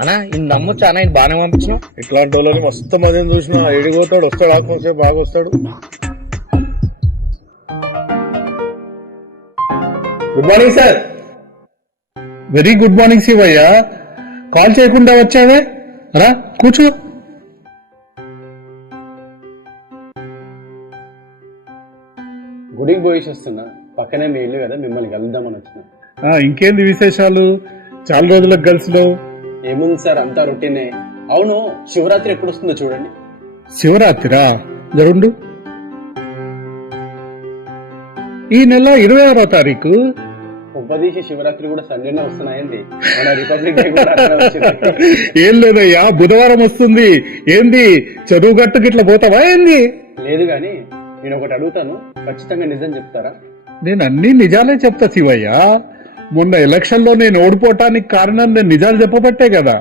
అన్నా ఇది నమ్మొచ్చు అన్న, ఇది బాగానే పంపించినావు. ఇట్లాంటి వాళ్ళని మస్తు మందిని చూసిన ఎడిపోతాడు, వస్తాడు ఆకుసేపు బాగా వస్తాడు. Good morning sir. Very good morning Shivayya. Call చేయకుండా వచ్చావే, రా కూర్చో. గుడికి పోయేసి వస్తున్నా, పక్కనే మీ ఇల్లు కదా, మిమ్మల్ని కలుద్దామని వచ్చిన. ఇంకేంది విశేషాలు? చాలా రోజులకు కలిసిలో. ఏముంది సార్, అంతా రొటీనే. అవును, శివరాత్రి ఎప్పుడు వస్తుందో చూడండి. శివరాత్రిరా? జరుండు. ఈ నెల 26వ తారీఖు. ఉపదీశి శివరాత్రి కూడా సండేనే వస్తున్నాయండి. మన రిపబ్లిక్ డే కూడా అట్లనే వచ్చింది. ఏం లేదయ్యా, బుధవారం వస్తుంది. ఏంది చెరువు గట్టుకి ఇట్లా పోతావా ఏంది? లేదు గాని నేను ఒకటి అడుగుతాను, ఖచ్చితంగా నిజం చెప్తారా? నేను అన్ని నిజాలే చెప్తా శివయ్య. మొన్న ఎలక్షన్ లో నేను ఓడిపోవటానికి కారణం నేను నిజాలు చెప్పబట్టే కదా.